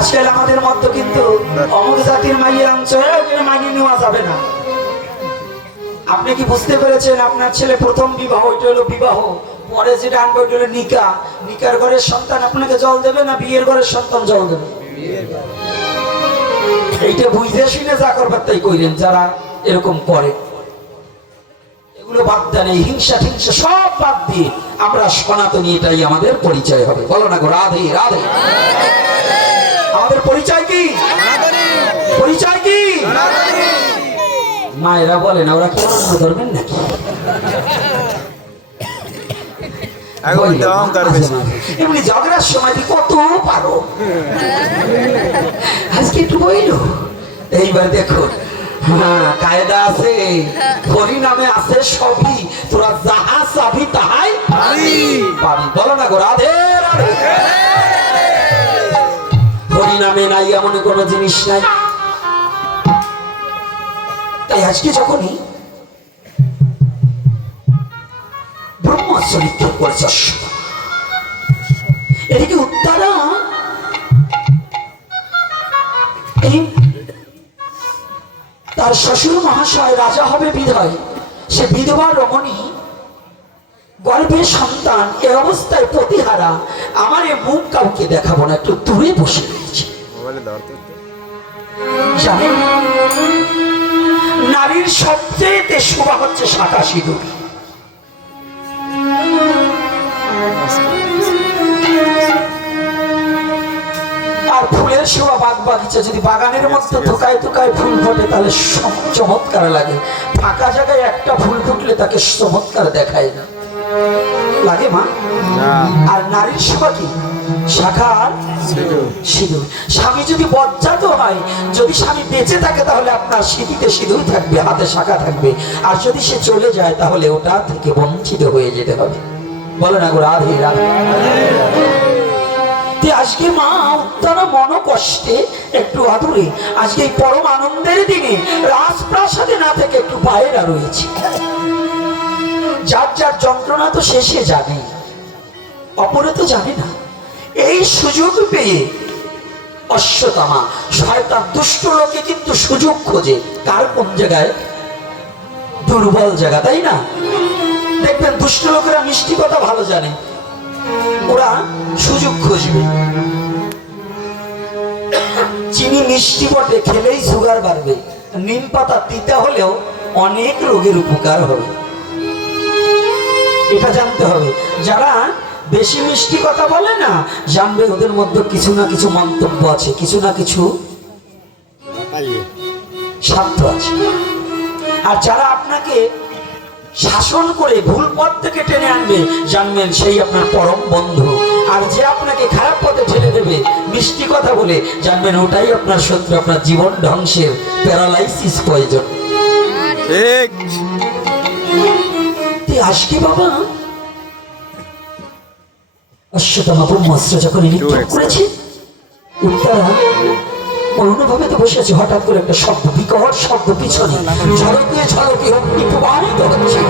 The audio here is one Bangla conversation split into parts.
আজকাল আমাদের মধ্যে কিন্তু অমুক জাতির মাইয়ের অঞ্চলে মানিয়ে নেওয়া যাবে না। আপনি কি বুঝতে পেরেছেন? আপনার ছেলে প্রথম বিবাহ, ওইটা হলো বিবাহ, পরে যেটা আনবে ওইটা হলো নিকা। নিকার ঘরের সন্তান আপনাকে জল দেবে না বিয়ের ঘরের সন্তান জল দেবে? এইটা বুঝতে শুনে যা করবার তাই কইলেন যারা এরকম করে। এগুলো বাদ দেন, এই হিংসা টিংসা সব বাদ দিয়ে আমরা সনাতনী, এটাই আমাদের পরিচয় হবে। বলো না গো রাধে রাধে। আমাদের পরিচয় কি? পরিচয় কি? মায়েরা বলেন ওরা কি অন্য ধরবেন নাকি? এমনি ঝগড়ার সময় কত পারো, আজকে একটু বইল। এইবার দেখো, হ্যাঁ কায়দা আছে, হরি নামে আছে সবই, তোরা যাহা চাবি তাহাই পাবি। বলো না গো রাধে রাধে। হরি নামে নাই এমন কোনো জিনিস নাই। তাই আজকে যখনই ব্রহ্মাস্ত্র নিক্ষেপ করেছে এদিকে উত্তরা তার শ্বশুর মহাশয় রাজা হবে বিধয়, সে বিধবা রমণী গর্ভের সন্তান এ অবস্থায় প্রতিহারা, আমার এ মুখ কাউকে দেখাবো না, একটু দূরে বসে রয়েছে। জানেন নারীর সবচেয়ে শোভা হচ্ছে শাঁখা সিঁদুর। আর ফুলের শোভা বাগ বাগিচা, যদি বাগানের মধ্যে থোকায় থোকায় ফুল ফোটে তাহলে চমৎকার লাগে, ফাঁকা জায়গায় একটা ফুল ফুটলে তাকে চমৎকার দেখায় না, লাগে মা? আর নারীর শোভা কি? শাঁখা সিঁদুর। স্বামী যদি বজ্জাত হয়, যদি স্বামী বেঁচে থাকে তাহলে আপনার সিঁথিতে সিঁদুর থাকবে, হাতে শাঁখা থাকবে, আর যদি সে চলে যায় তাহলে ওটা থেকে বঞ্চিত হয়ে যেতে হবে। বলে না গো রাধে রাধে। আজকে মা উত্তরা মন কষ্টে একটু আদুরে, আজকে এই পরম আনন্দের দিনে রাজপ্রাসাদে না থেকে একটু বাইরে রয়েছে। যার যার যন্ত্রণা তো শেষে জানে, অপরে তো জানে না। এই সুযোগ পেয়ে অশ্বত্থামা শয়তান দুষ্ট লোকে কিন্তু সুযোগ খোঁজে, কার কোন জায়গায় দুর্বল জায়গা, তাই না? দেখবেন দুষ্ট লোকেরা মিষ্টি কথা ভালো জানে, ওরা সুযোগ খুঁজবে। চিনি মিষ্টি বটে, খেলেই সুগার বাড়বে, নিম পাতা তিতা হলেও অনেক রোগের উপকার হবে, এটা জানতে হবে। যারা বেশি মিষ্টি কথা বলে না, জানবে ওদের মধ্যে কিছু না কিছু মন্তব্য আছে, কিছু না কিছু স্বার্থ আছে। আর যারা আপনাকে শাসন করে ভুল পথ থেকে টেনে আনবে, জানবেন সেই আপনার পরম বন্ধু। আর যে আপনাকে খারাপ পথে ঠেলে দেবে মিষ্টি কথা বলে, জানবেন ওটাই আপনার শত্রু, আপনার জীবন ধ্বংসের প্যারালাইসিস প্রয়োজন। আজকে বাবা অশ্বত্থামা ব্রহ্মাস্ত্র যখন নিক্ষেপ করেছে, উত্তরা অন্যভাবে তো বসে আছে, হঠাৎ করে একটা শব্দ, বিকট শব্দ পিছনে, ঝলকে ঝলকে অগ্নি প্রবাহিত হচ্ছে।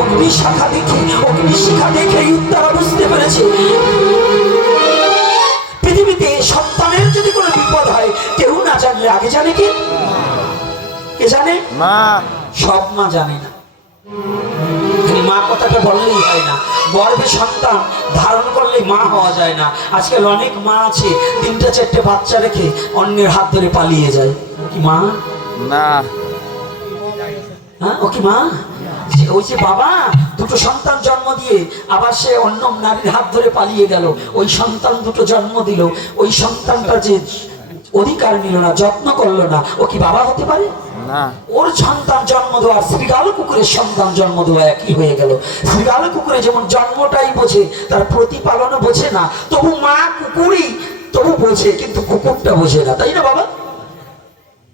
অগ্নি শাখা দেখে, অগ্নি শিখা দেখে উত্তরা বুঝতে পেরেছে পৃথিবীতে সন্তানের যদি কোনো বিপদ হয় কেউ না জানলে আগে জানে কে? কে জানে? মা। সব মা জানে না, মা কথাটা বললেই হয় না। গর্ভে সন্তান ধারণ করলেই মা হওয়া যায় না। আজকাল অনেক মা আছে 3-4 বাচ্চা রেখে অন্যের হাত ধরে পালিয়ে যায়, কি মা? না। হ্যাঁ, ও কি মা? ওই যে বাবা 2টো সন্তান জন্ম দিয়ে আবার সে অন্য নারীর হাত ধরে পালিয়ে গেল, ওই সন্তান 2টো জন্ম দিল, ওই সন্তানটা যে অধিকার নিল না, যত্ন করলো না, ও কি বাবা হতে পারে? না। ওর সন্তান জন্ম দেওয়া শ্রীগাল কুকুরের সন্তান জন্ম দেওয়া একই হয়ে গেল। শ্রীগাল কুকুরে যেমন জন্মটাই বোঝে, তার প্রতিপালনও বোঝে না, তবু মা কুকুরই তবু বোঝে, কিন্তু কুকুরটা বোঝে না, তাই না বাবা?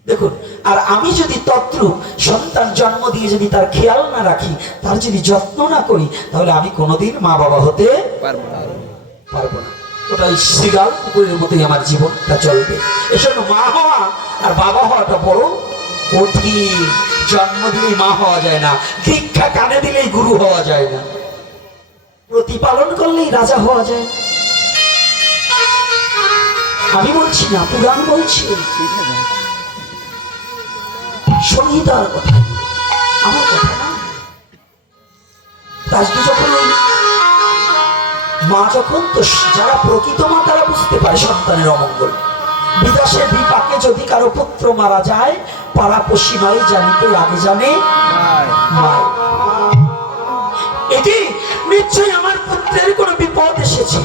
দেখুন, আর আমি যদি তদ্রূপ সন্তান জন্ম দিয়ে যদি তার খেয়াল না রাখি, তার যদি যত্ন না করি, তাহলে আমি কোনোদিন মা বাবা হতে পারবো না। ওটা শ্রীগাল কুকুরের মতোই আমার জীবনটা চলবে। এজন্য মা হওয়া আর বাবা হওয়াটা বড় কঠিন। জন্ম দিলেই মা হওয়া যায় না, দীক্ষা কানে দিলেই গুরু হওয়া যায় না, প্রতিপালন করলেই রাজা হওয়া যায়। আমি বলছি না, পুরাণ বলছি, সংহিতার কথা, আমার কথা না। আজকে যখন মা, যখন তো যারা প্রকৃত মা তারা বুঝতে পারে সন্তানের অমঙ্গল। বিদেশের বিপাকে যদি কারো পুত্র মারা যায়, পাড়াপড়শি নয় জানিতে আগে জানে মা। এটি নিশ্চয়ই আমার পুত্রের কোনো বিপদ এসেছে,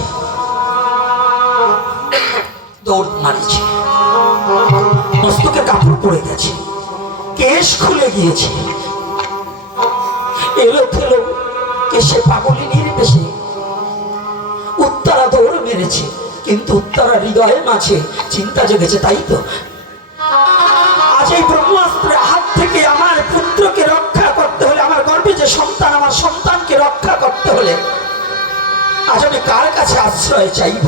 দৌড় মারিছে, মস্তকে কাপড় পড়ে গেছে, কেশ খুলে গিয়েছে, এলো থেলো কেশে পাগলিনীর বেশে উত্তরা দৌড় মেরেছে। কিন্তু উত্তরা হৃদয়ের মাঝে চিন্তা জেগেছে, তাই তো আজ এই ব্রহ্মাস্ত্রের হাত থেকে আমার পুত্রকে রক্ষা করতে হলে, আমার গর্ভে যে সন্তান, আমার সন্তানকে রক্ষা করতে হলে আজ আমি কার কাছে আশ্রয় চাইব?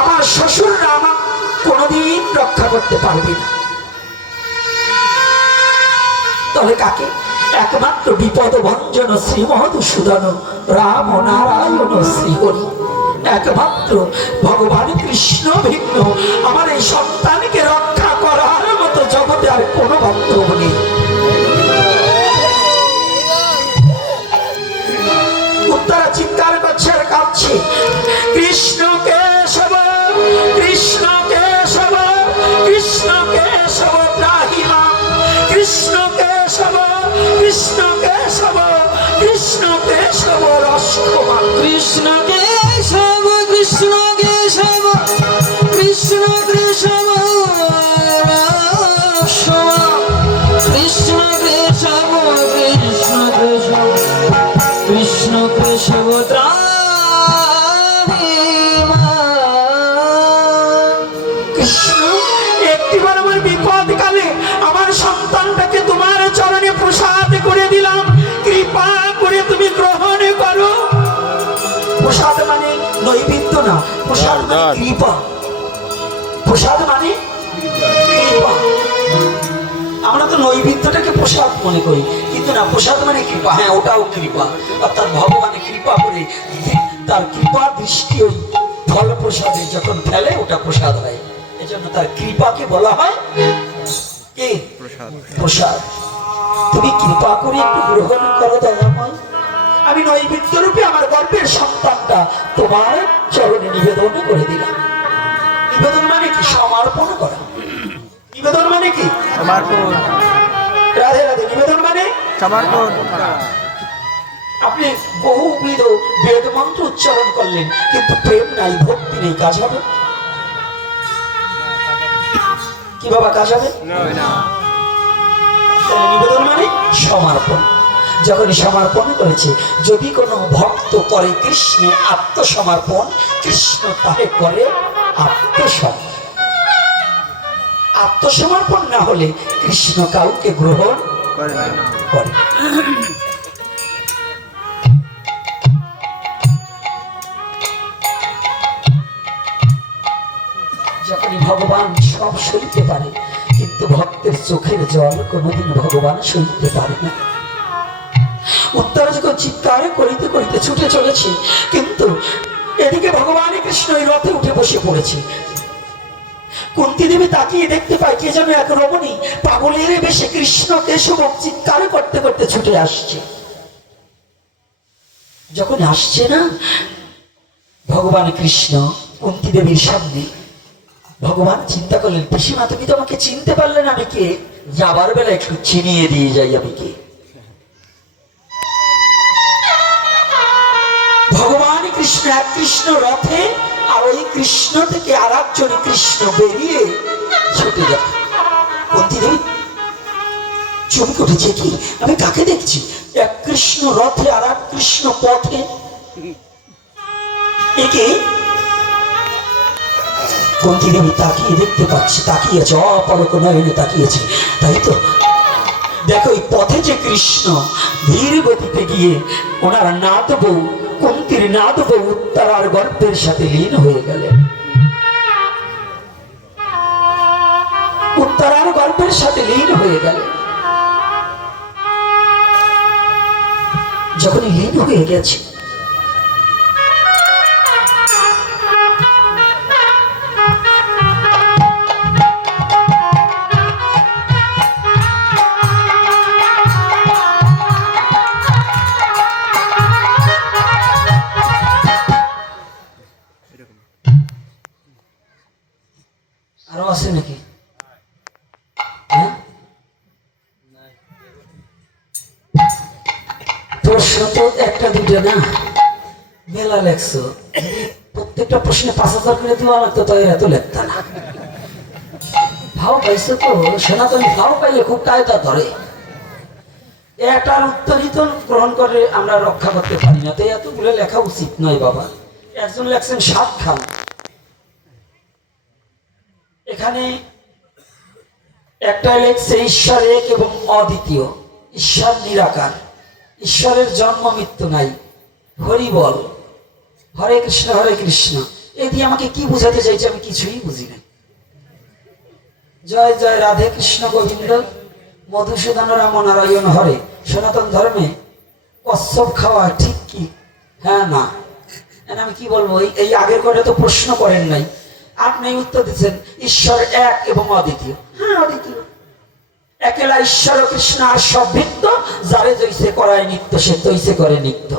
আমার শ্বশুররা আমার কোনোদিন রক্ষা করতে পারবে না, তবে কাকে? একমাত্র বিপদ ভঞ্জন শ্রী মধুসূদন রাম নারায়ণ শ্রীহরি, একমাত্র ভগবান কৃষ্ণ ভিন্ন আমার এই সন্তানকে রক্ষা করার মতো জগতে আর কোনো বান্ধব নেই। উত্তরা চিৎকার করছে আর কাঁদছে, কৃষ্ণ কেশব কৃষ্ণ কেশব কৃষ্ণ কেশব ত্রাহি মাম, কৃষ্ণ কেশব কৃষ্ণ কেশব কৃষ্ণ কেশব রক্ষমা, কৃষ্ণ কেশব কৃষ্ণ কেশব কৃষ্ণ কেশব রক্ষমা, কৃষ্ণ কেশব কৃষ্ণ কেশব কৃষ্ণ কেশব ত্রাহি মাম। কৃষ্ণ, একটিবার আমার বিপদ কালে আমার সন্তানটাকে তোমার চরণে প্রসাদ করে দিলাম, কৃপা করে তুমি গ্রহণ করো। প্রসাদ মানে নৈবেদ্য না, প্রসাদ মানে কৃপা। প্রসাদ মানে কৃপা। আমরা তো নৈবেদ্যটাকে প্রসাদ মনে করি, কিন্তু না, প্রসাদ মানে কৃপা। হ্যাঁ, ওটাও কৃপা, অর্থাৎ ভগবানের কৃপা করে তার কৃপা দৃষ্টি ওই ফল প্রসাদে যখন ফেলে ওটা প্রসাদ হয়। এজন্য তার কৃপাকে বলা হয় কি? প্রসাদ। তুমি কৃপা করে একটু গ্রহণ করো দয়াময়। আমি নৈবেদ্য রূপে আমার গর্ভের সন্তানটা তোমার চরণে নিবেদন করে দিলাম। নিবেদন মানে কি? সমর্পণ করা। নিবেদন মানে কি? সমর্পণ। রাধে রাধে। নিবেদন মানে সমর্পণ। আপনি বহুবিধ বেদ মন্ত্র উচ্চারণ করলেন, কিন্তু প্রেম নাই, ভক্তি নেই, কাজ হবে কি বাবা? কাজ হবে? নিবেদন মানে সমর্পণ। যখন সমর্পণ করেছে, যদি কোনো ভক্ত করে কৃষ্ণে আত্মসমর্পণ, কৃষ্ণ তাকে করে আত্মসমর্পণ। আত্মসমর্পণ না হলে কৃষ্ণ কাউকে গ্রহণ করে না। যখনই ভগবান সব সইতে পারে, কিন্তু ভক্তের চোখের জল কোনোদিন ভগবান সইতে পারে না। উত্তরা যখন চিৎকার করিতে করিতে ছুটে চলেছে, কিন্তু এদিকে ভগবান কৃষ্ণ এই রথে উঠে বসে পড়েছে। কুন্তী দেবী তাকিয়ে দেখতে পায় কে যেন এক রমণী পাগলের বেশে কৃষ্ণ কেশব চিৎকার করতে করতে ছুটে আসছে। যখন আসছে না ভগবান কৃষ্ণ কুন্তী দেবীর সামনে, ভগবান চিন্তা করলেন, পিসিমা তুমি তো আমাকে চিনতে পারলে না, আমি কে? যাবার বেলা একটু চিনিয়ে দিয়ে যাই আমি কে। ভগবান কৃষ্ণ এক কৃষ্ণ রথে, আর ওই কৃষ্ণ থেকে আর একজন কৃষ্ণ বেরিয়ে ছুটে যায়। কুন্তী দেবী চমকে উঠেছে, কি আমি কাকে দেখছি? এক কৃষ্ণ রথে আর এক কৃষ্ণ পথে, একে? কুন্তী দেবী তাকিয়ে দেখতে পাচ্ছে, তাকিয়েছে, অপলক নয়নে তাকিয়েছে। তাই তো দেখো, এই পথে যে কৃষ্ণ ধীর গতিতে গিয়ে ওনার নাত বউ কুন্তীর নাত বউ উত্তরার গর্ভের সাথে লীন হয়ে গেলেন। উত্তরার গর্ভের সাথে লীন হয়ে গেলেন। যখনই লীন হয়ে গেছে, আরো আছে নাকি? হ্যাঁ, প্রশ্ন তো একটা দুটো না, মেলা লেখছো। প্রত্যেকটা প্রশ্নে 5,000 করে দেওয়া লাগতো, তো এত লেখতা না। ভাও পাইছো তো, সনাতন ভাও পাইলে খুব কায়দা ধরে। এটার উত্তরই তো গ্রহণ করে আমরা রক্ষা করতে পারি না, তো এতগুলো লেখা উচিত নয় বাবা। একজন লেখছেন 7 খান। এখানে একটা লেখছে ঈশ্বর এক এবং অদ্বিতীয়, ঈশ্বর নিরাকার, ঈশ্বরের জন্ম মৃত্যু নাই, হরি বল, হরে কৃষ্ণ হরে কৃষ্ণ। এই দিয়ে আমাকে কি বুঝাতে চাইছে আমি কিছুই বুঝি না। জয় জয় রাধে কৃষ্ণ গোবিন্দ মধুসূদন রাম নারায়ণ হরে। সনাতন ধর্মে কচ্ছপ খাওয়া ঠিক কি? হ্যাঁ না, আমি কি বলবো? এই আগের করে তো প্রশ্ন করেন নাই, আপনি উত্তর দিচ্ছেন ঈশ্বর এক এবং অদ্বিতীয়। হ্যাঁ অদ্বিতীয়, একেলা ঈশ্বর কৃষ্ণ আর সব ভিত্ত, যারে জৈসে করায় নিত্য সে তৈসে করে নিত্য।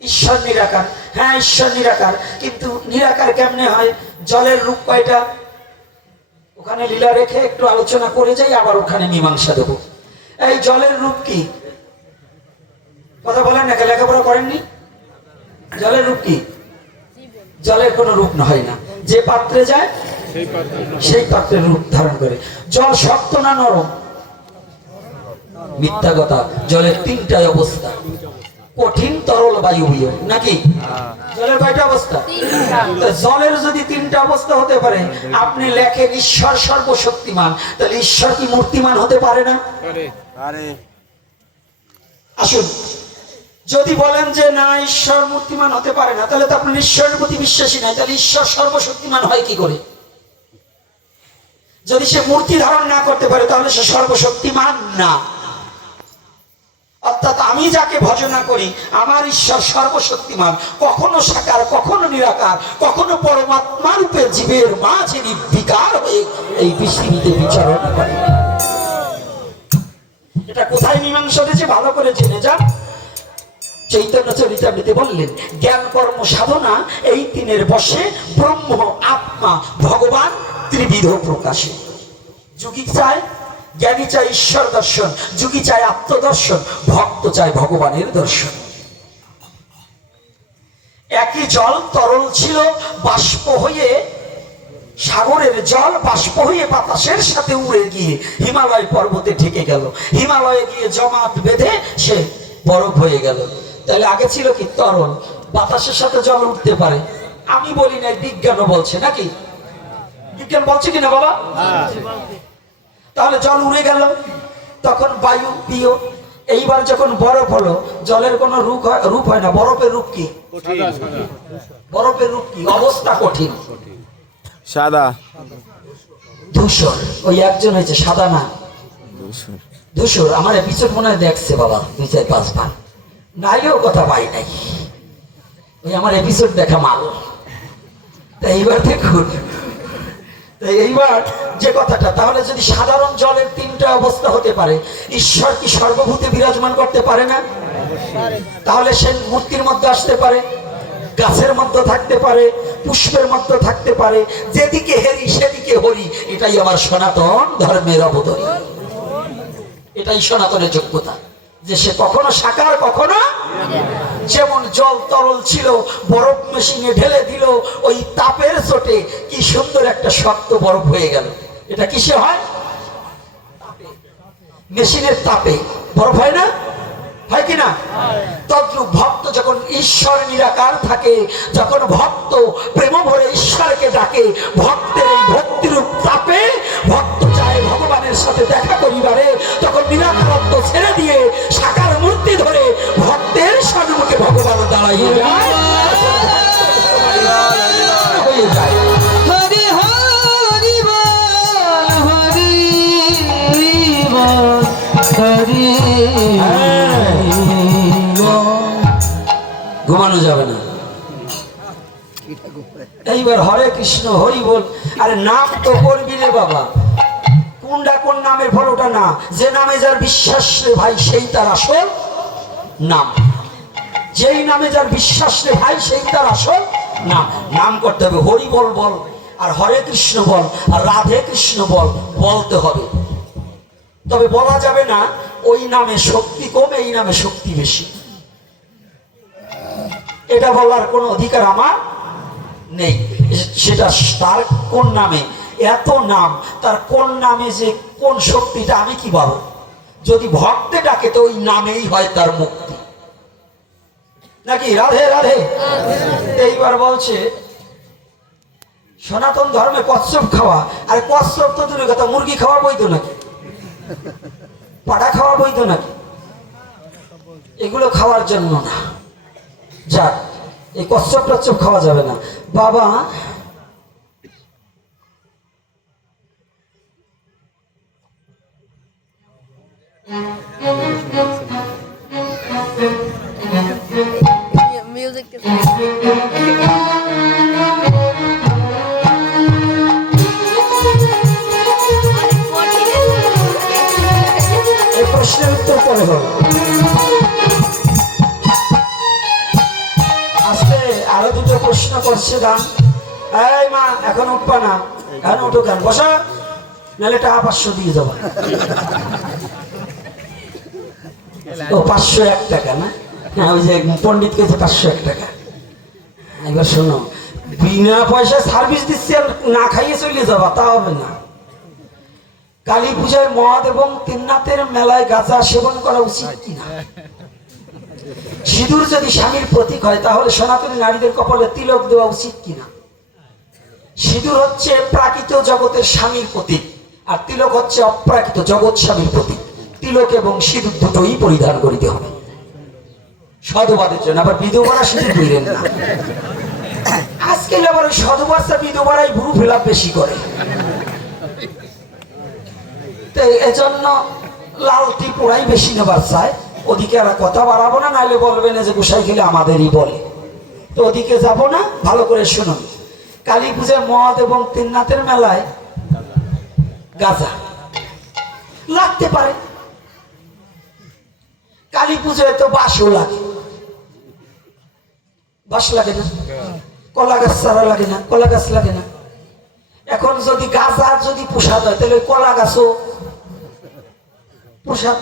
ঈশ্বর নিরাকার, হ্যাঁ ঈশ্বর নিরাকার, কিন্তু নিরাকার কেমনে হয়? জলের রূপ কয়টা? ওখানে লীলা রেখে একটু আলোচনা করে যাই, আবার ওখানে মীমাংসা দেব। এই জলের রূপ কি? কথা বলেন না, লেখাপড়া করেননি? জলের রূপ কি? জলের কোনো রূপ হয় না, যে পাত্রে যায় সেই পাত্রের রূপ ধারণ করে। জল শক্ত না নরম? মিথ্যা কথা। জলের 3টা অবস্থা, কঠিন, তরল, বায়ুবীয়, নাকি? জলের কয়টা অবস্থা? জলের যদি 3টা অবস্থা হতে পারে, আপনি লেখেন ঈশ্বর সর্বশক্তিমান, তাহলে ঈশ্বর কি মূর্তিমান হতে পারে না? আসুন, যদি বলেন যে না ঈশ্বর মূর্তিমান হতে পারে না, তাহলে তো আপনার ঈশ্বরের প্রতি বিশ্বাসী নাই, তাহলে ঈশ্বর সর্বশক্তিমান হয় কি করে? যদি সে মূর্তি ধারণ না করতে পারে, তাহলে সে সর্বশক্তিমান না। অর্থাৎ আমি যাকে ভজনা করি, আমার ঈশ্বর সর্বশক্তিমান, কখনো সাকার, কখনো নিরাকার, কখনো পরমাত্মা রূপে জীবের মাঝে নির্বিকার হয়ে এই পৃথিবীতে বিচরণ করে। এটা কোথায় মীমাংসা হয়েছে ভালো করে জেনে যান। চৈতন্য চরিতামৃতে বললেন, জ্ঞান কর্ম সাধনা এই 3-এর বশে ব্রহ্ম আত্মা ভগবান ত্রিবিধ প্রকাশে। যোগী চায়, জ্ঞানী চায় ঈশ্বর দর্শন, যোগী চায় আত্মদর্শন, ভক্ত চায় ভগবানের দর্শন। একই জল তরল ছিল, বাষ্প হয়ে, সাগরের জল বাষ্প হয়ে বাতাসের সাথে উড়ে গিয়ে হিমালয় পর্বতে ঢেকে গেল, হিমালয়ে গিয়ে জমাট বেঁধে সে বরফ হয়ে গেল। তাহলে আগে ছিল কি? তরল, বাতাসের সাথে জল উঠতে পারে। আমি বলি না, বিজ্ঞানও বলছে, নাকি? বিজ্ঞান বলছে কিনা বাবা? তাহলে জল উড়ে গেল, তখন বায়ু পিও। এইবার যখন বরফ হলো, জলের কোনো রূপ হয় না। বরফের রূপ কি? বরফের রূপ কি? অবস্থা কঠিন, সাদা, ধূসর। ওই একজন হয়েছে সাদা না ধূসর। আমার এপিসোড মনে হয় দেখছে বাবা 2-4-5 বার, নাইলেও কথা পাই নাই। ওই আমার এপিসোড দেখা মাল। তাই এইবার দেখুন, এইবার যে কথাটা, তাহলে যদি সাধারণ জলের 3টা অবস্থা হতে পারে, ঈশ্বর কি সর্বভূতে বিরাজমান করতে পারে না? তাহলে সে মূর্তির মধ্যে আসতে পারে, গাছের মধ্যে থাকতে পারে, পুষ্পের মধ্যে থাকতে পারে, যেদিকে হেরি সেদিকে হরি। এটাই আমার সনাতন ধর্মের অবদান, এটাই সনাতনের যোগ্যতা, যে সে কখনো সাকার, কখনো। যেমন জল তরল ছিল, বরফ মেশিনে ঢেলে দিল, ওই তাপের চোটে কি সুন্দর একটা শক্ত বরফ হয়ে গেল। এটা কিসে হয়? মেশিনের তাপে বরফ হয় না? হয় কিনা? তদ্রূপ ভক্ত যখন ঈশ্বর নিরাকার থাকে, যখন ভক্ত প্রেম ভরে ঈশ্বরকে ডাকে, ভক্তের এই ভক্তিরূপ তাপে ভক্ত চায় ভগবানের সাথে দেখা করিবারে, তখন নিরাকারত্ব ছেড়ে দিয়ে সাকার মূর্তি ধরে ভক্তের সম্মুখে ভগবান দাঁড়াইয়ে যায়, হয়ে যায়। হরি হরি বল, হরি বল, হরি ঘুমানো যাবে না। এইবার হরে কৃষ্ণ হরি বল। আরে নাম তো করবি রে বাবা, কোনটা কোন নামের ফল? ওটা না, যে নামে যার বিশ্বাস রে ভাই, সেই তার আসল নাম। যেই নামে যার বিশ্বাস রে ভাই, সেই তার আসল নাম। নাম করতে হবে, হরি বল বল। আর হরে কৃষ্ণ বল আর রাধে কৃষ্ণ বল বলতে হবে। তবে বলা যাবে না ওই নামে শক্তি কম এই নামে শক্তি বেশি, এটা বলার কোনো অধিকার আমার নেই। সেটা তার কোন নামে এত নাম, তার কোন নামে যে কোন শক্তিটা আমি কি বলবো? যদি ভক্তে ডাকে তো ওই নামেই হয় তার মুক্তি, নাকি? রাধে রাধে। এইবার বলছে সনাতন ধর্মে কচ্ছপ খাওয়া, আর কচ্ছপ তো দূরের কথা, মুরগি খাওয়া বৈধ নাকি? পাড়া খাওয়া বৈধ নাকি? এগুলো খাওয়ার জন্য না, যাক এই কচ্ছপ টচ্ছপ খাওয়া যাবে না। বাবা Music is এই প্রশ্নের উত্তর পরে হবে। আজকে আরো দুটো প্রশ্ন করছে গান। এই মা এখন উঠবা না, এখন উঠো কেন? বসা, নাহলে টাকা 500 দিয়ে যাবা। ও 501 টাকা না? হ্যাঁ, ওই যে পণ্ডিত কে 501 টাকা। এবার শোনো, বিনা পয়সা সার্ভিস দিচ্ছি আর না খাইয়ে চলে যাবা, তা হবে না। কালী পূজায় মদ এবং তিননাথের মেলায় গাঁজা সেবন করা উচিত কিনা? সিঁদুর যদি স্বামীর প্রতীক হয় তাহলে সনাতনী নারীদের কপালে তিলক দেওয়া উচিত কিনা? সিঁদুর হচ্ছে প্রাকৃত জগতের স্বামীর প্রতীক, আর তিলক হচ্ছে অপ্রাকৃত জগৎ স্বামীর প্রতীক। তিলক এবং সিঁদুর দুটোই পরিধান করিতে হবে সধবাদের জন্য। আবার বিধবারা সিঁদুর পরিলেন না। আজকাল আবার ওই সধবাচ্চা বিধবারাই ভুরু ফেলা বেশি করে, তো এজন্য লালটি পোড়াই বেশি নেবার চায়। ওদিকে আর কথা বাড়াবো না, নাইলে বলবেন যে গোসাই খেলে আমাদেরই বলে, তো ওদিকে যাব না। ভালো করে শুনুন, কালী পূজায় মদ এবং তিননাথের মেলায় গাঁজা লাগতে পারে। কালী পুজোয় তো বাঁশও লাগে, বাঁশ লাগে না? কলা গাছ চারা লাগে না? কলা গাছ লাগে না? এখন যদি গাঁজা যদি প্রসাদ হয় তাহলে কলা গাছও প্রসাদ।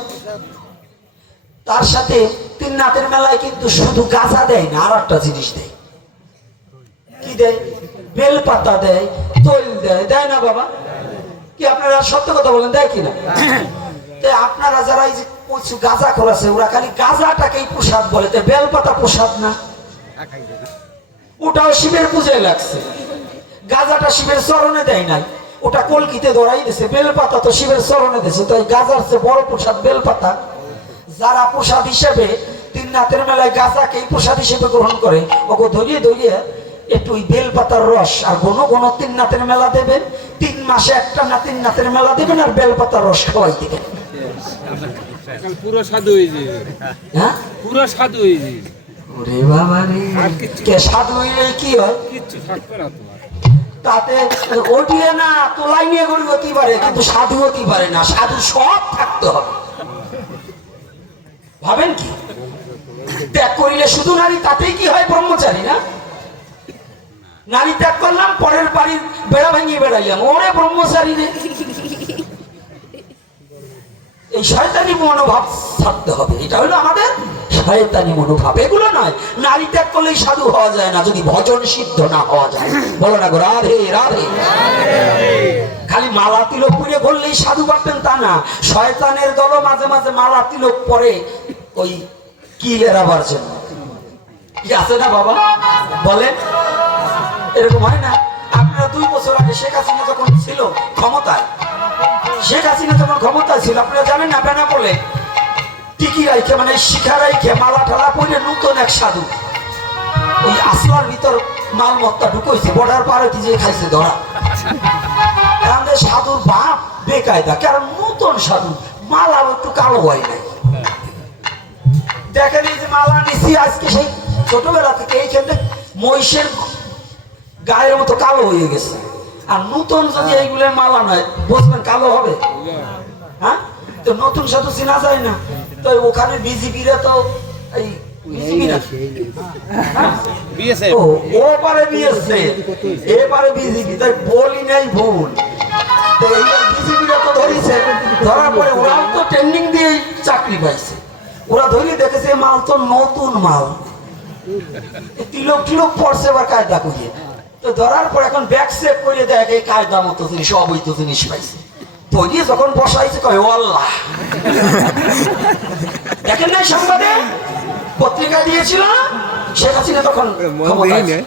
তার সাথে তিননাথের মেলায় কিন্তু শুধু গাঁজা দেয় না, আর একটা জিনিস দেয়। কি দেয়? বেল পাতা দেয়, তৈল দেয়, দেয় না বাবা? কি আপনারা সত্য কথা বলেন, দেয় কিনা? তাই আপনারা যারা এই যে কিছু গাঁজা করেছে ওরা খালি গাঁজাটাকেই প্রসাদ বলে, তাই বেল পাতা প্রসাদ না? ওটাও শিবের পূজায় লাগছে। গাঁজাটা শিবের চরণে দেয় নাই, ওটা কলকিতে ধরাই দিছে। বেল পাতা তো শিবের চরণে দিছে, তাই গাঁজার চেয়ে বড় প্রসাদ বেল পাতা। যারা প্রসাদ হিসেবে তিননাথের মেলায় গাঁজাকেই প্রসাদ হিসেবে গ্রহণ করে, ওকে ধরিয়ে ধরিয়ে একটু ওই বেল পাতার রস আর ঘন ঘন তিননাথের মেলা দেবেন। 3 মাসে একটা না তিননাথের মেলা দেবেন আর বেল পাতার রস খাওয়াই দিবেন। পুরো সাধু হয়ে যাবে। হ্যাঁ, পুরো সাধু হয়ে যাবে। ওরে বাবা রে, কে সাধু হইলে কি হয়? কিচ্ছু থাকবে না তোমার। তাতে ওটিয়ে না তোলাই নিয়ে গরিব হতে পারে, কিন্তু সাধু হতে পারে না। সাধু সব থাকতে হবে। ভাবেন কি ত্যাগ করিলে শুধু নারী, তাতেই কি হয়? ব্রহ্মচারী না? নারী ত্যাগ করলাম, পরের বাড়ির বেড়া ভেঙে বেড়াইলাম, ওরে ব্রহ্মচারী রে। এই শয়তানি মনোভাব থাকতে হবে, এটা হলো আমাদের শয়তানি মনোভাব। এগুলো নয়, নারী ত্যাগ করলেই সাধু হওয়া যায় না যদি ভজন সিদ্ধ না হওয়া যায়। বলো না গো রাধে রাধে। খালি মালা তিলক পরে বললেই সাধু পাবেন তা না। শয়তানের দল মাঝে মাঝে মালা তিলক পরে ওই কি এড়াবার জন্য। কি আছে না বাবা? বলেন, এরকম হয় না? আপনারা 2 বছর আগে শেখ হাসিনা যখন ছিল ক্ষমতায়, শেখ হাসিনা যখন ক্ষমতায় ছিল, আপনারা জানেন না, বেনা বলে টিকি রাইখে মানে শিখা রাইখে মালা ঠালা পরে নতুন এক সাধু ওই আসলার ভিতর মাল মত্তা ঢুকইছে, বর্ডার পার হইতে যে খাইছে ধরা। আমাদের সাধুর বাপ বেকায়দা, কারণ নতুন সাধু মালা একটু কালো হয় নাই। দেখেন এই যে মালা নিছি আজকে, সেই ছোটবেলা থেকে এইখানে মহিষের গায়ের মতো কালো হয়ে গেছে। আর নতুন যদি এইগুলোর মালা নয়, বুঝবেন কালো হবে? হ্যাঁ, তো নতুন সাধু চেনা যায় না। তো ওখানে বিজেপিরা তো এই বিজেপি না? বিএসএ ও ওপারে বিএসএ এপারে বিজেপি, তাই বলি নাই ভুল। তো এইবার বিজেপিরা তো ধরেছে, ধরার পরে ওরাও তো ট্রেনিং দিয়ে চাকরি পাইছে। ওরা ধরিয়ে দেখেছে এ মাল তো নতুন মাল, তিলক টিলক পড়ছে এবার কায়দা করিয়ে। তো ধরার পর এখন ব্যাগ চেক করে দেখ এই কায়দা মতো জিনিস, অবৈধ জিনিস পাইছে। ধরিয়ে যখন বসাইছে কয় ও আল্লাহ। দেখেন নাই সংবাদে পত্রিকা দিয়েছিল শেখ হাসিনা তখন ক্ষমতায় ছিল।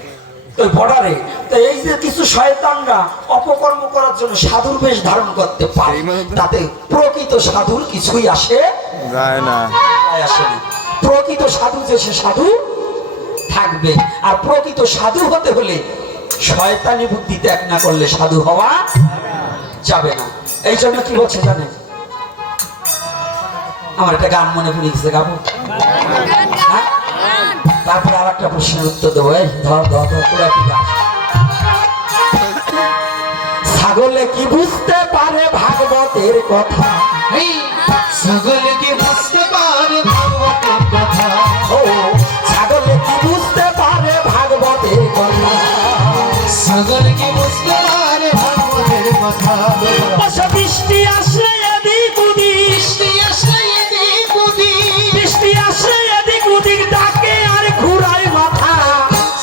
ওই বর্ডারে। তো এই যে কিছু শয়তানরা অপকর্ম করার জন্য সাধুর বেশ ধারণ করতে পারে, তাতে প্রকৃত সাধুর কিছুই আসে যায় না। আসে না। প্রকৃত সাধু যে সে সাধু থাকবে, আর প্রকৃত সাধু হতে হলে শয়তানি বুদ্ধি ত্যাগ না করলে সাধু হওয়া যাবে না। এই জন্য কি বলছে জানেন, আমার একটা গান মনে পড়ে গেছে, গাবো? হ্যাঁ? তারপরে আর একটা প্রশ্নের উত্তর দেবো। এই ধর ধর ধর তোরা কি গাছ? ছাগলে কি বুঝতে পারে ভাগবতের কথা? এই সকলে কি বুঝতে পারে ভাগবতের কথা? ও ছাগলে কি বুঝতে পারে ভাগবতের কথা? সকলে কি বুঝতে পারে ভাগবতের কথা? আচ্ছা, বৃষ্টি আসলে এদিক ওদিক, বৃষ্টি আসলে এদিক ওদিক, বৃষ্টি আসলে এদিক ওদিক ডাকে আর ঘুরায় মাথা।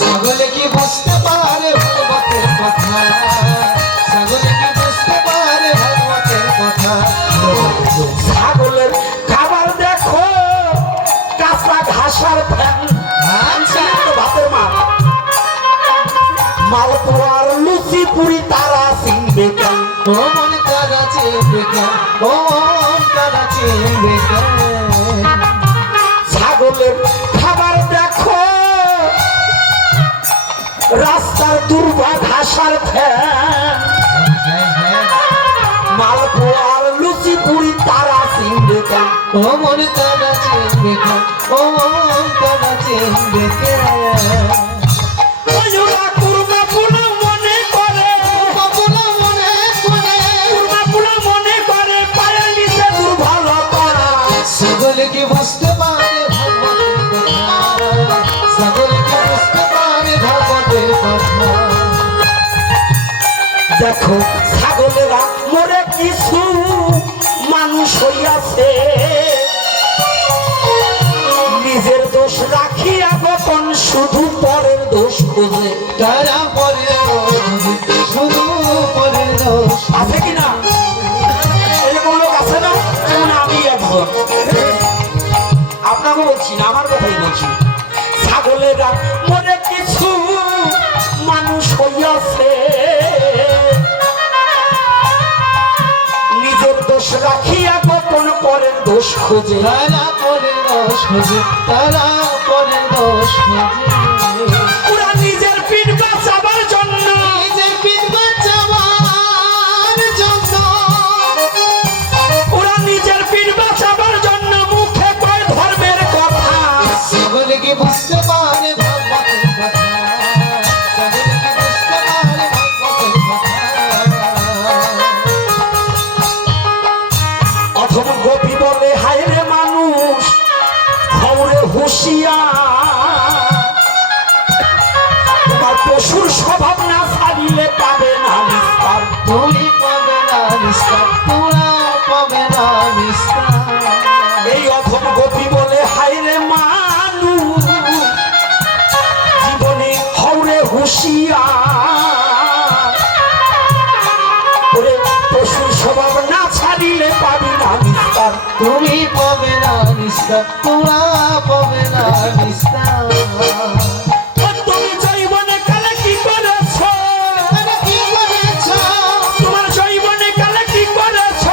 সকলে কি বুঝতে পারে ভাগবতের কথা? সকলে কি বুঝতে পারে ভাগবতের কথা? ছাগলের খাবার দেখো কাঁচা ঘাসার ফ্যান, আচ্ছা ভাতের মা মালপোয়ার লুচি পুরি তারা চিনবে কেন? ও মনে তারা চেয়ে কেন? ও মন তারা চেয়ে কেন? ছাগলের খাবার দেখো রাস্তার দুর্বা ঘাসার ফ্যান, মালপোয়ার লুচি পুরি তারা চিনবে কেন? ও মনে তারা চেয়ে কেন? ও মন তারা চেয়ে কেন? ওরা কুরমা পুনা মনে করে, বাবুলা মনে করে কুরমা পুনা মনে করে পায়ের নিচে দুর্ভালো করা। সকলে কি বুঝতে পারে ভাগবতের কথা? সকলে কি বুঝতে পারে ভাগবতের কথা? দেখো ছাগলেরা মরে কিছু মানুষ হইয়াছে, নিজের দোষ রাখিয়া গোপন শুধু পরের দোষ খোঁজে। তারা পরে শুধু পরে দোষ। আছে কিনা এরকম লোক আছে না? যেমন আমি একজন, আপনাকে বলছি না, আমার কথাই বলছি। ছাগলেরা মরে কিছু মানুষ হইয়াছে, নিজের দোষ রাখিয়া গোপন পরের দোষ খোঁজে। তারা পরে দোষ খোঁজে, তারা পরে দোষ খোঁজে। ওরা নিজের পিঠ বাঁচাবার জন্য, নিজের পিঠ বাঁচাবার জন্য, ওরা নিজের পিঠ বাঁচাবার জন্য মুখে কয় ধর্মের কথা। সকলে কি বুঝতে পারে ভাগবতের কথা? সকলে কি বুঝতে পারে ভাগবতের কথা? অথবা গোপী বলে হায় রে মানুষ হৌরে হুঁশিয়ার, তোমার পশুর স্বভাব না ছাড়িলে পাবে না নিস্তার। তুমি পাবে না নিস্তার, তোরা পাবে না নিস্তার। এই অথম গোপী বলে হায় রে মানুষ জীবনে হৌরে হুঁশিয়ার, ওরে পশুর স্বভাব না ছাড়িলে পাবি না নিস্তার। তুমি পাবে না নিস্তার, তোরা পাবে না নিস্তার। তুমি জৈবনে কালে কি করেছ? তারা কি করেছ? তোমার জৈবনে কালে কি করেছ?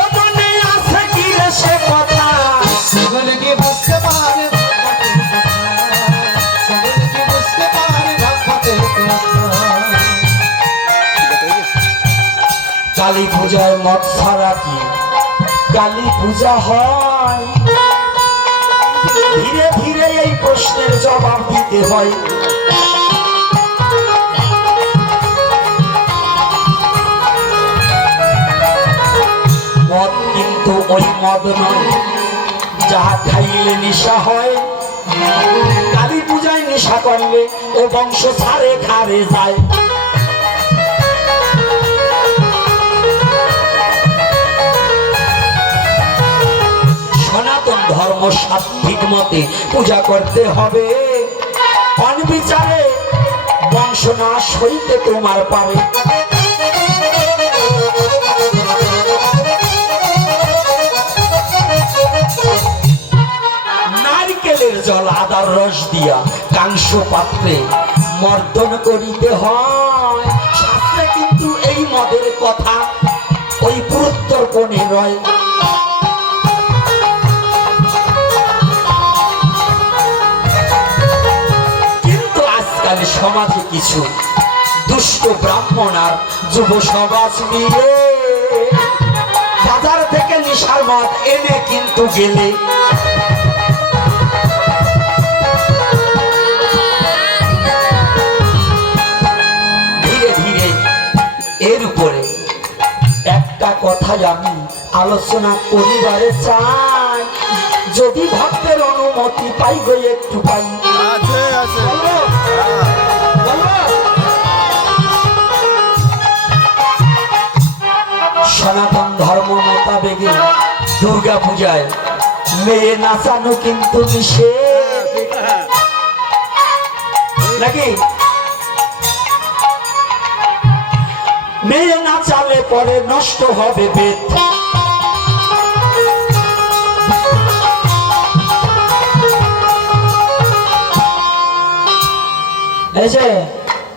ও মনে আছে কি রে সে কথা? সকলে কি বুঝতে পারে ভাগবতের কথা? সকলে কি বুঝতে পারে ভাগবতের কথা? কালী পূজায় মদ ছাড়া কি কালী পূজা হয়? ধীরে ধীরে এই প্রশ্নের জবাব দিতে হয়। মদ কিন্তু ওই মদ নয় যাহা খাইলে নেশা হয়, কালী পূজায় নেশা করলে ও বংশ ছাড়ে ঘাড়ে যায়। সনাতন ধর্ম সাত্বিক মতে পূজা করতে হবে, অনবিচারে বংশ নাশ হইতে তোমার পাবে। নারকেলের জল আদার রস দিয়া কাংস পাত্রে মর্দন করিতে হয়। শাস্ত্রে কিন্তু এই মদের কথা ওই পুরুত্তর কোণে রয়। কিন্তু আজকাল সমাজে কিছু দুষ্ট ব্রাহ্মণ আর যুব সমাজ মিলে বাজার থেকে নেশার মদ এনে কিন্তু গেলে এর উপরে একটা কথাই আমি আলোচনা করিবারে চাই, যদি ভক্তের অনুমতি পাই গো একটু পাই। আছে আছে বলো, বলো। সনাতন ধর্ম মোতাবেগে দুর্গা পূজায় মেয়ে নাচানো কিন্তু নিষেধ নাকি? মেয়ে না চালে পরে নষ্ট হবে বেদ। এই যে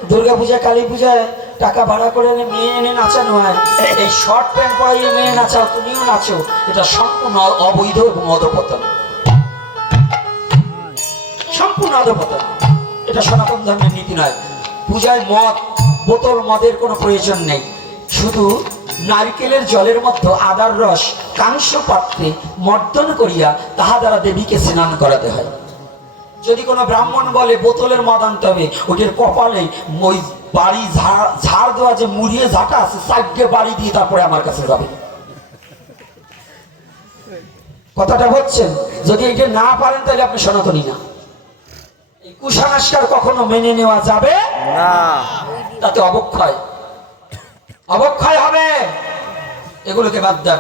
দুর্গা পূজা কালী পূজায় টাকা ভাড়া করে এনে মেয়ে এনে নাচানো হয়, এই শর্ট প্যান্ট পরাইয়ে মেয়ে নাচাও, তুমিও নাচো, এটা সম্পূর্ণ অবৈধ এবং অধঃপতন, সম্পূর্ণ অধঃপতন। এটা সনাতন ধর্মের নীতি নয়। পূজায় মদ, বোতল মদের কোনো প্রয়োজন নেই। শুধু নারকেলের জলের মধ্যে আদার রস কাংস পাত্রে মর্দন করিয়া তাহা দ্বারা দেবীকে স্নান করাতে হয়। যদি কোনো ব্রাহ্মণ বলে বোতলের মদ আনতে হবে, ওদের কপালে ওই বাড়ি ঝাড় দেওয়া যে মুড়িয়ে ঝাঁটা আছে, সাইডে বাড়ি দিয়ে তারপরে আমার কাছে যাবে। কথাটা বলছেন? যদি এটা না পারেন তাহলে আপনি সনাতনী না। এই কুসংস্কার কখনো মেনে নেওয়া যাবে না, তাতে অবক্ষয়, অবক্ষয় হবে। এগুলোকে বাদ দেন।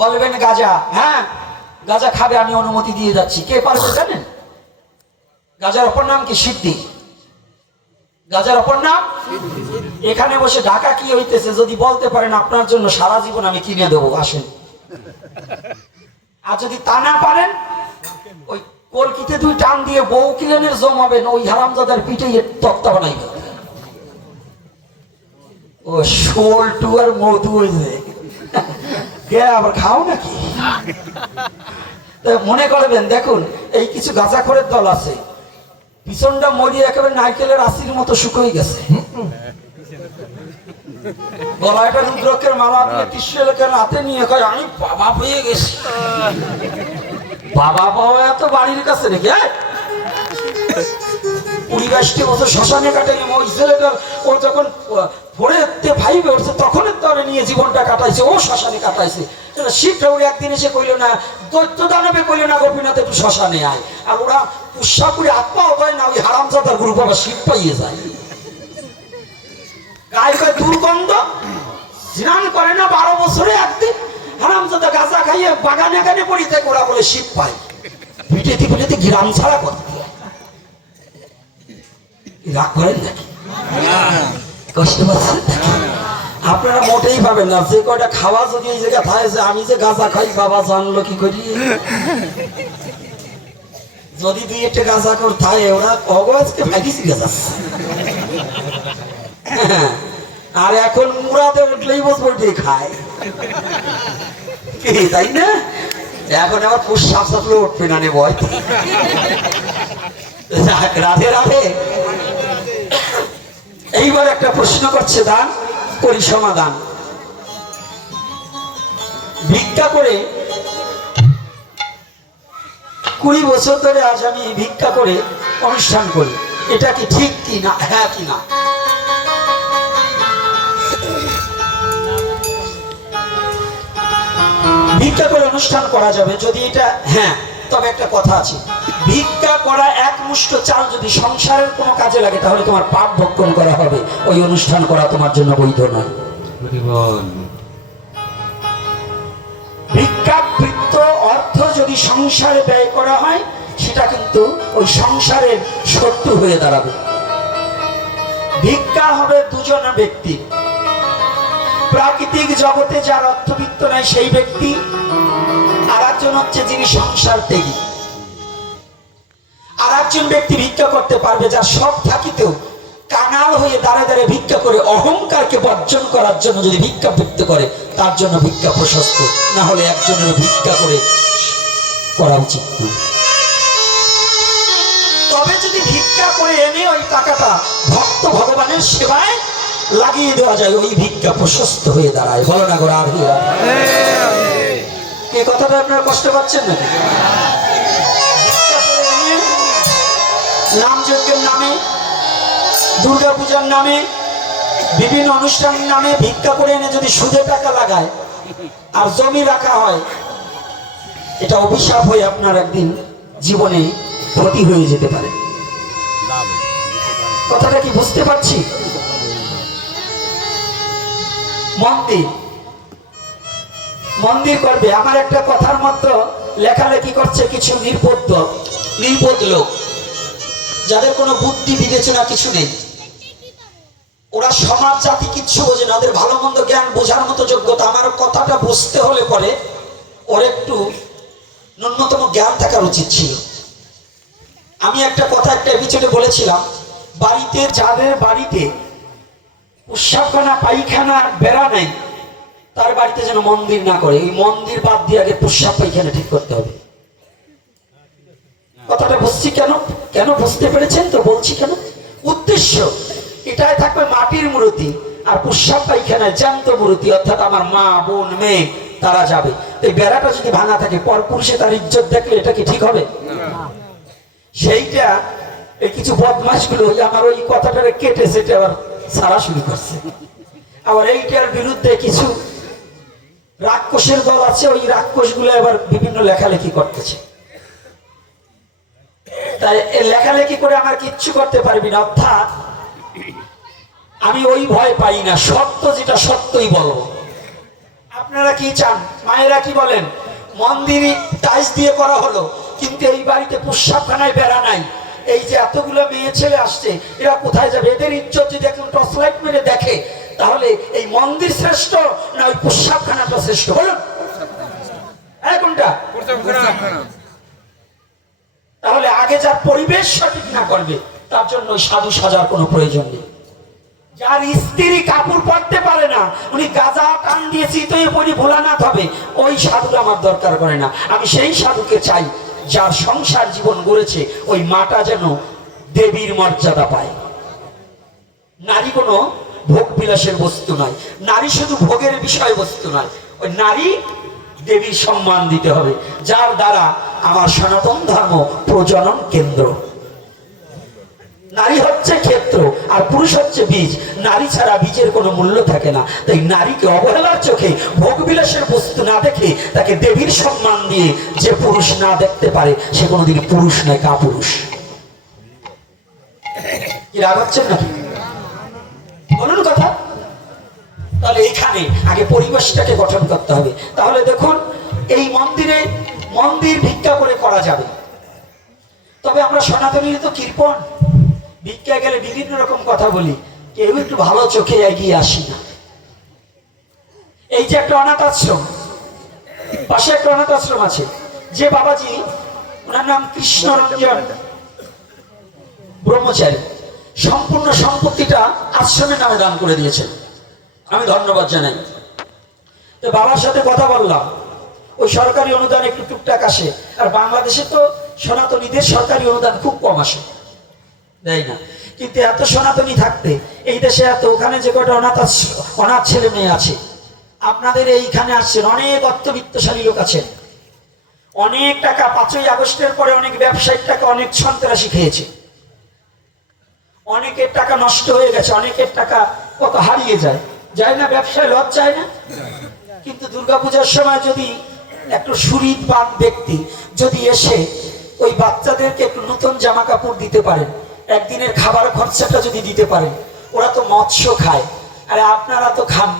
বলবেন গাঁজা, হ্যাঁ গাঁজা খাবে, আমি অনুমতি দিয়ে যাচ্ছি। কে পারবে জানেন? গাঁজার অপর নাম কি? সিদ্ধি। গাঁজার অপর নাম। এখানে বসে ঢাকা কি হইতেছে যদি বলতে পারেন, আপনার জন্য সারা জীবন আমি কিনে দেবো, আসেন। আর যদি তা না পারেন, ওই কলকিতে দুই টান দিয়ে বউ কিলেনের জমাবেন, ওই হারামজাদার পিঠে তক্তা বানাইবে। ও শোল টু আর মধু হয়েছে, কে আবার খাও নাকি? মনে করবেন, দেখুন এই কিছু গাঁজাখোরের দল আছে, পিছনটা মরিয়ে একেবারে নারকেলের আশির মতো শুকিয়ে গেছে, গলাটা রুদ্রকের মালা দিয়ে কৃষ্ণের হাতে নিয়ে কয় আমি বাবা হয়ে গেছি। বাবা বাবা এত বাড়ির কাছে নাকি? 20-22 বছর শ্মশানে কাটাইনি। ওই ছেলেটার ও যখন ফোরেতে ভাইবে উঠছে তখন তারা নিয়ে জীবনটা কাটাইছে, ও শ্মশানে কাটাইছে। শিব ঠাকুর একদিন এসে কইল না, দৈত্য দানবে কইল না, গোপীনাথ একটু শ্মশানে আয়। আর ওরা উৎসাহ করে আত্মাও পায় না, ওই হারামজাদার গ্রুপ আবার শিব পাইয়ে যায়। গায়ে গায়ে দুর্গন্ধ, স্নান করে না 12 বছরে একদিন। হারামজাদা গাঁজা খাইয়ে বাগানে গানে পড়ি থাকে, ওরা বলে শিব পায়। পিঠেতে পিঠেতে গ্রাম ছাড়া করতে রাগ করেন নাকি? কষ্ট পাচ্ছেন? আপনারা মোটেই পাবেন না। যে কয়টা খাওয়া যদি এই জায়গায় থাকে, যে আমি যে গাঁজা খাই বাবা জানলো কি করি, যদি 2-1 গাঁজা করে থাকে ওরা অগজকে ভাগিছি গাঁজা। আর এখন মুরাদে উঠলেই বসবো খায়, তাই না? এখন আবার প্রস্রাব সাপলে উঠবে না নে ভয়। রাধে রাধে। এইবার একটা প্রশ্ন করছে, দান করি সমাধান। ভিক্ষা করে 20 বছর ধরে আজ আমি ভিক্ষা করে অনুষ্ঠান করি, এটা কি ঠিক কি না? হ্যাঁ কি না? ভিক্ষা করে অনুষ্ঠান করা যাবে যদি এটা হ্যাঁ, তবে একটা কথা আছে, ভিক্ষা ভিক্ষা করা এক মুষ্ট চাল যদি সংসারের কোনো কাজে লাগে তাহলে তোমার পাপ ভক্ষণ করা হবে, ওই অনুষ্ঠান করা তোমার জন্য বৈধ নয়। ভিক্ষাবৃত্ত অর্থ যদি সংসারে ব্যয় করা হয় সেটা কিন্তু ওই সংসারের শত্রু হয়ে দাঁড়াবে। ভিক্ষা হবে দুজন ব্যক্তি, প্রাকৃতিক জগতে যার অর্থবিত্ত নাই সেই ব্যক্তি, আর একজন হচ্ছে যিনি সংসার ত্যাগী। আর একজন ব্যক্তি ভিক্ষা করতে পারবে যার সব থাকিতেও কাঙাল হয়ে দাঁড়ে দাঁড়ে ভিক্ষা করে অহংকারকে বর্জন করার জন্য যদি ভিক্ষাবৃত্ত করে তার জন্য ভিক্ষা প্রশস্ত, না হলে একজনের ভিক্ষা করে করা উচিত নয়। তবে যদি ভিক্ষা করে এনে ওই টাকাটা ভক্ত ভগবানের সেবায় লাগিয়ে দেওয়া যায় ওই ভিক্ষা প্রশস্ত হয়ে দাঁড়ায়। বলো না গোরা আর এই কথাটা আপনারা কষ্ট পাচ্ছেন না? ভিক্ষা করে এনে নাম যজ্ঞের নামে, দুর্গা পূজার নামে, বিভিন্ন অনুষ্ঠানের নামে ভিক্ষা করে এনে যদি সুদে টাকা লাগায় আর জমি রাখা হয়, এটা অভিশাপ হয়ে আপনার একদিন জীবনে ক্ষতি হয়ে যেতে পারে। কথাটা কি বুঝতে পারছি? মন্দির করবে, আমার একটা কথার মতো লেখালেখি করছে কিছু নির্বোধ লোক যাদের কোনো বুদ্ধি বিবেচনা কিছু নেই। ওরা সমাজ জাতি কিচ্ছু বোঝে না, ওদের ভালো মন্দ জ্ঞান বোঝার মতো যোগ্যতা। আমার কথাটা বুঝতে হলে পরে ওর একটু ন্যূনতম জ্ঞান থাকার উচিত ছিল। আমি একটা কথা একটা এপিসোডে বলেছিলাম, বাড়িতে যাদের বাড়িতে প্রস্রাবখানা পায়খানা বেড়া নেই তার বাড়িতে যেন মন্দির না করে। এই মন্দির বাদ দিয়ে আগে প্রস্রাব পায়খানা ঠিক করতে হবে। কথাটা বুঝছি কেন? কেন বুঝতে পেরেছেন তো? বলছি কেন, উদ্দেশ্য এটাই থাকবে মাটির মূর্তি আর প্রস্রাব পায়খানায় জ্যান্ত মূর্তি, অর্থাৎ আমার মা বোন মেয়ে তারা যাবে। এই বেড়াটা যদি ভাঙা থাকে পরপুরুষে তার ইজ্জত দেখলে এটা কি ঠিক হবে? সেইটা এই কিছু বদমাশগুলো আমার ওই কথাটারে কেটে সেটা আবার সারা শুরু করছে। আবার এইটার বিরুদ্ধে কিছু রাক্ষসের দল আছে, ওই রাক্ষসগুলো আবার বিভিন্ন লেখালেখি করতেছে। তাই লেখালেখি করে আমার কিচ্ছু করতে পারবি না। অর্থাৎ আমি ওই ভয় পাই না, সত্য যেটা সত্যই বলবো। আপনারা কি চান? মায়েরা কি বলেন? মন্দির টাইলস দিয়ে করা হলো কিন্তু এই বাড়িতে প্রস্রাবখানায় বেড়া নাই, এই যে এতগুলো মেয়ে ছেলে আসছে এরা কোথায় যাবে? এদের ইজ্জত যদি এখন টর্চ লাইট মেরে দেখে তাহলে এই মন্দির শ্রেষ্ঠ না ওই প্রস্রাবখানাটা শ্রেষ্ঠ? বলুন কোনটা? তাহলে আগে যার পরিবেশ সঠিক না করবে তার জন্য ওই সাধু সাজার কোনো প্রয়োজন নেই। যার স্ত্রী কাপড় পরতে পারে না, উনি গাঁজা টান দিয়ে চিতয়ে পড়ি ভোলানাথ হবে, ওই সাধুটা আমার দরকার করে না। আমি সেই সাধুকে চাই যার সংসার জীবন গড়েছে ওই মাটা যেন দেবীর মর্যাদা পায়। নারী কোনো ভোগ বিলাসের বস্তু নয়, নারী শুধু ভোগের বিষয় বস্তু নয়, ওই নারী দেবীর সম্মান দিতে হবে, যার দ্বারা আমার সনাতন ধর্ম প্রজনন কেন্দ্র। নারী হচ্ছে ক্ষেত্র আর পুরুষ হচ্ছে বীজ। নারী ছাড়া বীজের কোনো মূল্য থাকে না। তাই নারীকে অবহেলার চোখে ভোগবিলাসের বস্তু না দেখে তাকে দেবীর সম্মান দিয়ে যে পুরুষ না দেখতে পারে সে কোনোদিন পুরুষ নয়, কাপুরুষ। কি রাগ হচ্ছেন নাকি? বলুন কথা। তাহলে এখানে আগে পরিবেশটাকে গঠন করতে হবে। তাহলে দেখুন এই মন্দির ভিক্ষা করে করা যাবে। তবে আমরা সনাতনী তো কৃপণ, ভিক্ষা গেলে বিভিন্ন রকম কথা বলি, কেউ একটু ভালো চোখে এগিয়ে আসি না। এই যে একটা অনাথ আশ্রম, পাশে একটা অনাথ আশ্রম আছে, যে বাবাজি ওনার নাম কৃষ্ণরঞ্জন ব্রহ্মচারী, সম্পূর্ণ সম্পত্তিটা আশ্রমের নামে দান করে দিয়েছেন। আমি ধন্যবাদ জানাই। তো বাবার সাথে কথা বললাম, ওই সরকারি অনুদান একটু টুকটাক আসে, আর বাংলাদেশে তো সনাতনীদের সরকারি অনুদান খুব কম আসে, দেয় না। কিন্তু এত সনাতনী থাকতে এই দেশে এত, ওখানে যে কটা অনাথ ছেলে মেয়ে আছে, আপনাদের এইখানে আসছেন অনেক অর্থবিত্তশালী লোক আছেন, অনেক টাকা 5ই আগস্টের পরে অনেক ব্যবসায়িক টাকা অনেক সন্ত্রাসী খেয়েছে, অনেকের টাকা নষ্ট হয়ে গেছে, অনেকের টাকা কত হারিয়ে যায় না, ব্যবসায় লস যায় না। কিন্তু দুর্গাপূজার সময় যদি একটু সুরিতবান ব্যক্তি যদি এসে ওই বাচ্চাদেরকে একটু নতুন জামা কাপড় দিতে পারেন, একদিনের খাবার খরচাটা যদি দিতে পারেন। ওরা তো মৎস্য খায়, আরে আপনারা তো খান।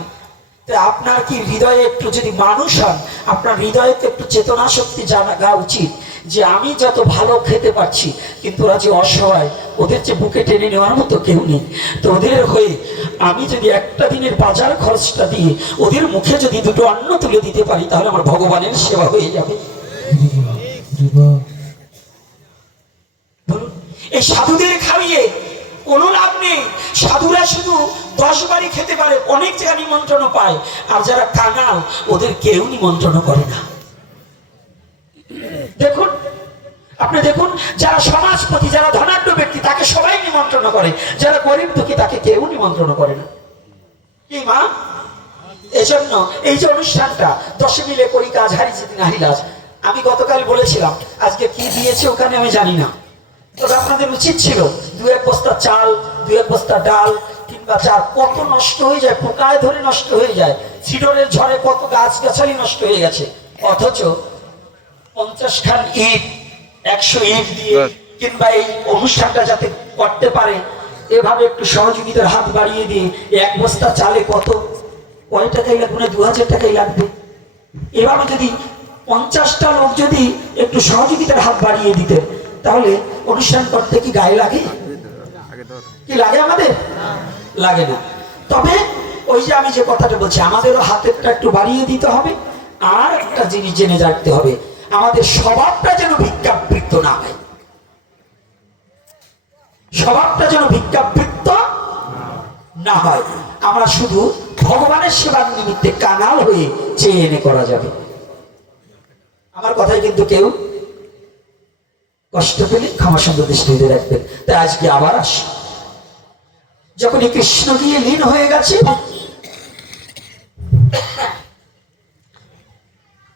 আপনার কি হৃদয়ে একটু যদি মানুষ হন, আপনার হৃদয়ে তো একটু চেতনা শক্তি জানা উচিত যে আমি যত ভালো খেতে পারছি, কিন্তু ওরা যে অসহায়, ওদের যে বুকে টেনে নেওয়ার মতো কেউ নেই। তো ওদের হয়ে আমি যদি একটা দিনের বাজার খরচটা দিয়ে ওদের মুখে যদি দুটো অন্ন তুলে দিতে পারি, তাহলে আমার ভগবানের সেবা হয়ে যাবে। এই সাধুদের খাইয়ে কোনো লাভ নেই। সাধুরা শুধু 10 বাড়ি খেতে পারে, অনেক জায়গায় নিমন্ত্রণ পায়, আর যারা কাঙাল ওদের কেউ নিমন্ত্রণ করে না। দেখুন, আপনি দেখুন, যারা সমাজপতি, যারা ধনাঢ্য ব্যক্তি, তাকে সবাই নিমন্ত্রণ করে, যারা গরিব দুঃখী তাকে কেউ নিমন্ত্রণ করে না। কি মা? এজন্য এই যে অনুষ্ঠানটা, 10 মিলে করি কাজ, হারিয়েছে নাহিলাজ, আমি গতকাল বলেছিলাম, আজকে কি দিয়েছে ওখানে আমি জানি না, তবে আপনাদের উচিত ছিল 2-1 বস্তা চাল, 2-1 বস্তা ডাল কিংবা চাল। কত নষ্ট হয়ে যায়, পোকায় ধরে নষ্ট হয়ে যায়, ছিডরের ঝড়ে কত গাছ গাছালি নষ্ট হয়ে গেছে। অথচ 50 খান ইট, 100 ইট দিয়ে কিংবা এই অনুষ্ঠানটা যাতে করতে পারে, এভাবে একটু সহযোগিতার হাত বাড়িয়ে দিয়ে 1 বস্তা চালে কয় টাকাই লাগবে না, 2000 টাকাই লাগবে। এভাবে যদি 50টা লোক যদি একটু সহযোগিতার হাত বাড়িয়ে দিতেন, তাহলে অনুষ্ঠান করতে কি গায়ে লাগে? কি লাগে? আমাদের লাগে না। তবে ওই যে আমি যে কথাটা বলছি, আমাদেরও হাতেরটা একটু বাড়িয়ে দিতে হবে। আর একটা জিনিস জেনে রাখতে হবে, আমাদের স্বভাবটা যেন ভিক্ষাবৃত্ত না হয়। স্বভাবটা যেন ভিক্ষাবৃত্ত না হয়। আমরা শুধু ভগবানের সেবার নিমিত্তে কাঙাল হয়ে চেয়ে এনে করা যাবে। আমার কথাই কিন্তু কেউ কষ্ট পেলে ক্ষমা সুন্দর দৃষ্টিতে রাখবেন। তাই আজকে আবার আস, যখন কৃষ্ণ গিয়ে লীন হয়ে গেছে,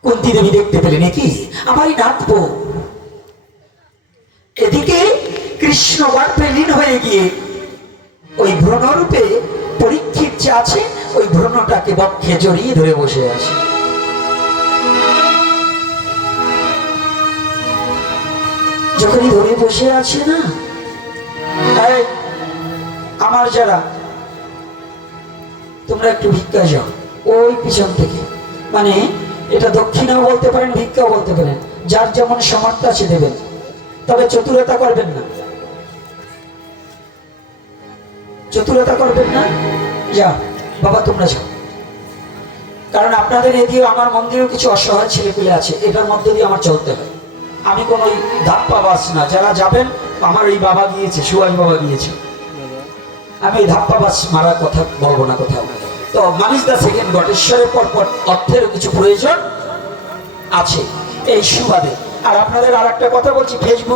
কুন্তী দেবী দেখতে পেলেন, কি আমারই নাতবো। এদিকে কৃষ্ণ গর্ভে লীন হয়ে গিয়ে ওই ভ্রণরূপে পরীক্ষিত যে আছে, ওই ভ্রণটাকে বক্ষে জড়িয়ে ধরে বসে আছে। যখনই ধরে বসে আছে না, আমার যারা, তোমরা একটু ভিক্ষা যাও ওই পিছন থেকে, মানে এটা দক্ষিণাও বলতে পারেন, ভিক্ষাও বলতে পারেন, যার যেমন সামর্থ্য আছে দেবেন, তবে চতুরতা করবেন না, চতুরতা করবেন না। যা বাবা, তোমরা যাও, কারণ আপনাদের এদিকে আমার মন্দিরেও কিছু অসহায় ছেলেপিলে আছে, এটার মধ্যে দিয়ে আমার চলতে হয়। আমি কোন ওই ধাপ্পা বাস না, যারা যাবেন, আমার এই বাবা গিয়েছে, সুভাষ বাবা গিয়েছে, আমি এই ধাপ্পা বাস মারার কথা বলবো না কোথাও। তো মানিস দা সেকেন্ড ঘটেশ্বরের পর অর্থের কিছু প্রয়োজন আছে এই সুবাদে। আর আপনাদের আর একটা কথা বলছি, ফেসবুকে